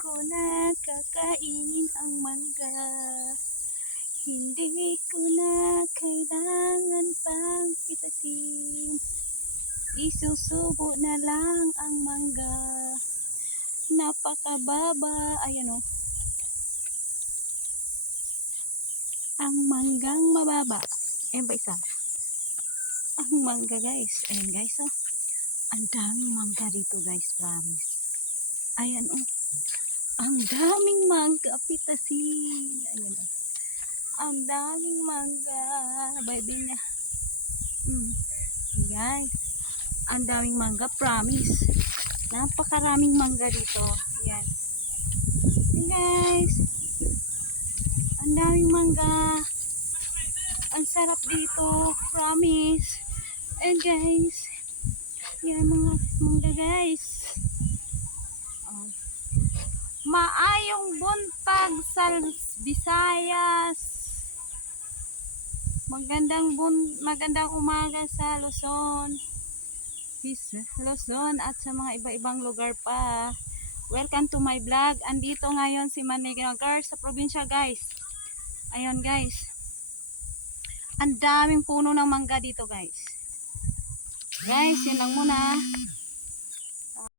ko na kakainin ang mangga. Hindi ko na kailangan pang pitasin. Isusubo na lang ang mangga. Napakababa. Ayan o. Ang manggang mababa. Ayan ba isa? Ang mangga guys. Ayan guys oh. Ang daming mangga dito guys. Promise. Ayan oh. Ang daming mangga. Pitasin. Ayan oh. Ang daming mangga. Baby niya. Guys. Ang daming mangga. Promise. Napakaraming mangga dito. Ayan. Ayan guys. Ang daming mangga. Ang sarap dito. Promise. And guys. Yan mga mangga guys. Oh. Maayong buntag sa Visayas. Magandang umaga sa Luzon. Luzon at sa mga iba-ibang lugar pa. Welcome to my vlog. Andito ngayon si Manignagar sa probinsya guys. Ayun guys. Ang daming puno ng mangga dito guys. Guys, yun lang muna.